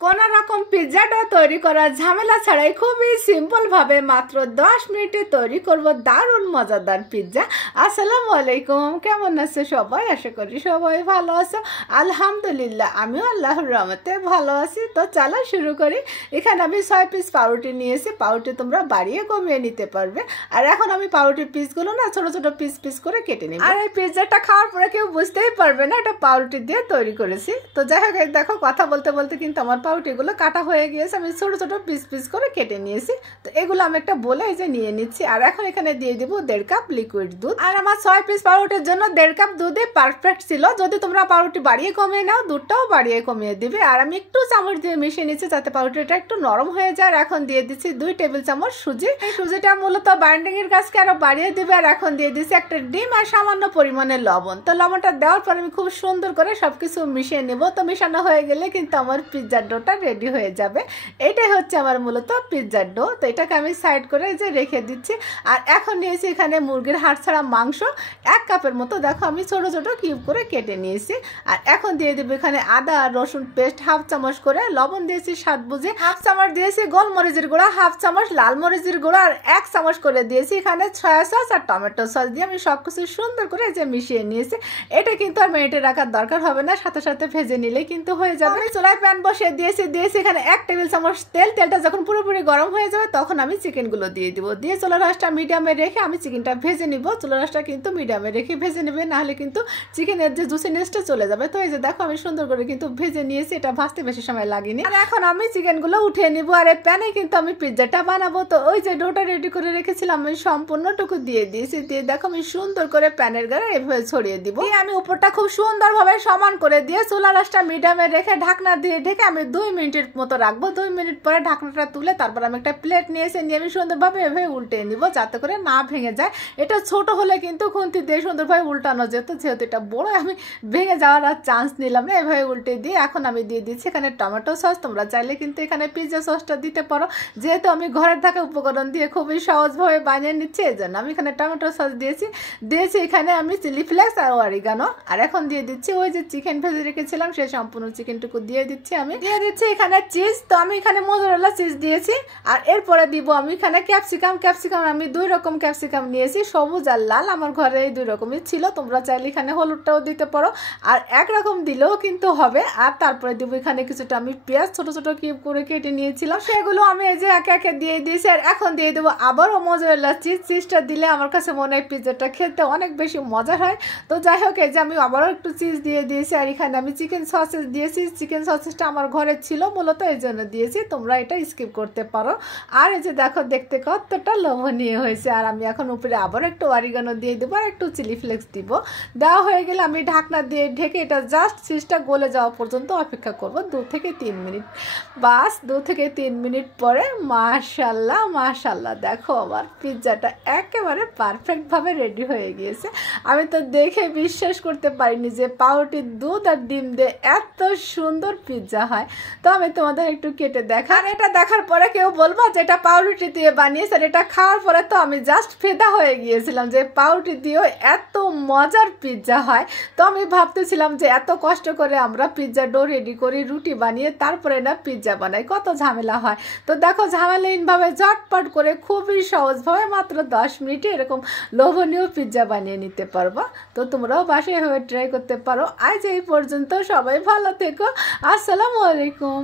কোন রকম pizza do তৈরি করার ঝামেলা ছাড়াই খুবই সিম্পল ভাবে মাত্র 10 মিনিটে তৈরি করব দারুণ মজাদার পিৎজা। আসসালামু আলাইকুম, কেমন আছে সবাই? আশা করি সবাই ভালো আছো। আলহামদুলিল্লাহ আমিও আল্লাহর রহমতে ভালো আছি। তো চলো শুরু করি। এখানে আমি 6 পিস পাউরুটি নিয়েছি। পাউরুটি তোমরা বাড়িয়ে কমিয়ে নিতে পারবে। আর এখন আমি পাউরুটির পিসগুলো না ছোট ছোট পিস পিস করে কেটে নিব। আর এই পিৎজাটা খাওয়ার পরে কেউ বুঝতেই পারবে না এটা পাউরুটি দিয়ে তৈরি করেছি। তো যাই হোক, দেখো কথা বলতে বলতে কিন্তু আমার পাউরুটিগুলো কাটা হয়ে গিয়েছে। আমি ছোট ছোট পিস পিস করে কেটে নিয়েছি। তো এগুলো আমি একটা বলে এই যে নিয়ে নিচ্ছি। আর এখন এখানে দিয়ে দিব 1.5 কাপ লিকুইড দুধ। আর আমার 6 পিস পাউরুটির জন্য 1.5 কাপ দুধে পারফেক্ট ছিল। যদি তোমরা পাউরুটি বাড়িয়ে কমিয়ে নাও, দুধটাও বাড়িয়ে কমিয়ে দিবে। আর আমি একটু চামচ দিয়ে মিশিয়ে নিচ্ছি যাতে পাউরুটিটা একটু নরম হয়ে যায়। আর এখন দিয়ে দিচ্ছি 2 টেবিল চামচ সুজি। এই সুজিটা মূলত বাইন্ডিং এর কাজকে আরো বাড়িয়ে দিবে। আর এখন দিয়ে দিচ্ছি একটা ডিম আর সামান্য পরিমাণে লবণ। তো লবণটা দেওয়ার পর আমি খুব সুন্দর করে সবকিছু মিশিয়ে নেব। তো মিশানো হয়ে গেলে কিন্তু আমার পিৎজার ডোটা রেডি হয়ে যাবে। এটাই হচ্ছে আমার মূলত পিৎজার ডো। তো এটাকে আমি সাইড করে যে রেখে দিচ্ছি। আর এখন নিয়েছি এখানে মুরগির হাড় ছাড়া মাংস 1 কাপের মতো। দেখো আমি ছোট ছোট কিউব করে কেটে নিয়েছি। আর এখন দিয়ে দেবো এখানে আদা আর রসুন পেস্ট 1/2 চামচ করে, লবণ দিয়েছি স্বাদ বুঝে, 1/2 চামচ দিয়েছি গোলমরিচের গুঁড়া, 1/2 চামচ লাল মরিচের গুঁড়া, আর 1 চামচ করে দিয়েছি এখানে সয়া সস আর টমেটো সস দিয়ে আমি সবকিছু সুন্দর করে যে মিশিয়ে নিয়েছি। এটা কিন্তু আর মেরিনেটে রাখার দরকার হবে না, সাথে সাথে ভেজে নিলে কিন্তু হয়ে যাবে। আমি চুলায় প্যান বসিয়ে দিয়েছি এখানে 1 টেবিল চামচ তেল। তেলটা যখন পুরোপুরি গরম হয়ে যাবে তখন আমি চিকেনগুলো দিয়ে দিব। দিয়ে চুলার আঁচটা মিডিয়ামে রেখে আমি চিকেনটা ভেজে নিব। চুলার আঁচটা কিন্তু মিডিয়ামে রেখে ভেজে নেবে, নাহলে কিন্তু চিকেনের যে জুসিনেসটা চলে যাবে। তো এই যে দেখো আমি সুন্দর করে কিন্তু ভেজে নিয়েছি। এটা ভাজতে বেশি সময় লাগেনি। আর এখন আমি চিকেনগুলো উঠিয়ে নিব। আর এই প্যানে কিন্তু আমি পিৎজাটা বানাবো। তো ওই যে ডোটা রেডি করে রেখেছিলাম আমি সম্পূর্ণটুকু দিয়ে দিয়েছি। দিয়ে দেখো আমি সুন্দর করে প্যানের গায়ে এভাবে ছড়িয়ে দিব। আমি উপরটা খুব সুন্দরভাবে সমান করে দিয়ে চুলার আঁচটা মিডিয়ামে রেখে ঢাকনা দিয়ে ঢেকে আমি 2 মিনিটের মতো রাখবো। 2 মিনিট পরে ঢাকনাটা তুলে তারপর আমি একটা প্লেট নিয়েছি, নিয়ে আমি সুন্দরভাবে এভাবে উল্টে নিব যাতে করে না ভেঙে যায়। এটা ছোট হলে কিন্তু খুন্তি দিয়ে সুন্দরভাবে উল্টানো যেত, যেহেতু এটা বড় আমি ভেঙে যাওয়ার আর চান্স নিলাম না। এভাবে উল্টে দিয়ে এখন আমি দিয়ে দিচ্ছি এখানে টমেটো সস। তোমরা চাইলে কিন্তু এখানে পিৎজা সসটা দিতে পারো। যেহেতু আমি ঘরের থাকা উপকরণ দিয়ে খুবই সহজভাবে বানিয়ে নিচ্ছি, এই জন্য আমি এখানে টমেটো সস দিয়েছি এখানে আমি চিলি ফ্লেক্স আর অরিগানো। আর এখন দিয়ে দিচ্ছি ওই যে চিকেন ভেজে রেখেছিলাম সেই সম্পূর্ণ চিকেনটুকু দিয়ে দিচ্ছি। আমি দিয়ে দিচ্ছি এখানে চিজ। তো আমি এখানে মোজারেলা চিজ দিয়েছি। আর এরপরে দিব আমি এখানে ক্যাপসিকাম। আমি 2 রকম ক্যাপসিকাম নিয়েছি, সবুজ আর লাল। আমার ঘরে এই 2 রকমই ছিল। তোমরা চাইলে এখানে হলুদটাও দিতে পারো, আর একরকম দিলেও কিন্তু হবে। আর তারপরে দিব এখানে কিছুটা আমি পেঁয়াজ ছোট ছোট কিউব করে কেটে নিয়েছিলাম, সেগুলো আমি এই যে একে একে দিয়ে দিয়েছি। আর এখন দিয়ে দেবো আবারও মোজারেলা চিজ। চিজটা দিলে আমার কাছে মনে হয় পিৎজাটা খেতে অনেক বেশি মজার হয়। তো যাই হোক, এই যে আমি আবারও একটু চিজ দিয়ে দিয়েছি। আর এখানে আমি চিকেন সসেস দিয়েছি। চিকেন সসেসটা আমার ঘরে ছিল মূলত, এই জন্য দিয়েছি। তোমরা এটা স্কিপ করতে পারো। আর এই যে দেখো দেখতে কতটা লোভনীয় হয়েছে। আর আমি এখন উপরে আবার একটু অরিগানো দিয়ে দেবো আর একটু চিলি ফ্লেক্স দিব। দেওয়া হয়ে গেলে আমি ঢাকনা দিয়ে ঢেকে এটা জাস্ট চিজটা গলে যাওয়া পর্যন্ত অপেক্ষা করব 2 থেকে 3 মিনিট। বাস 2 থেকে 3 মিনিট পরে মাশাল্লাহ দেখো আমার পিৎজাটা একেবারে পারফেক্টভাবে রেডি হয়ে গিয়েছে। আমি তো দেখে বিশ্বাস করতে পারিনি যে পাউরুটির দুধ আর ডিম দিয়ে এত সুন্দর পিৎজা হয়। তো আমি তোমাদের একটু কেটে দেখা। আর এটা দেখার পরে কেউ বলবো যে এটা পাউরুটি দিয়ে বানিয়েছে। আর এটা খাওয়ার পরে তো আমি জাস্ট ফেদা হয়ে গিয়েছিলাম যে পাউরুটি দিয়েও এত মজার পিৎজা হয়। তো আমি ভাবতেছিলাম যে এত কষ্ট করে আমরা পিৎজা ডো রেডি করি, রুটি বানিয়ে তারপরে না পিৎজা বানাই, কত ঝামেলা হয়। তো দেখো ঝামেলাহীনভাবে ঝটপট করে খুবই সহজভাবে মাত্র 10 মিনিটে এরকম লোভনীয় পিৎজা বানিয়ে নিতে পারবা। তো তোমরাও বাসায় এভাবে ট্রাই করতে পারো। আজ এই পর্যন্ত, সবাই ভালো থেকো। আসসালামু আলাইকুম।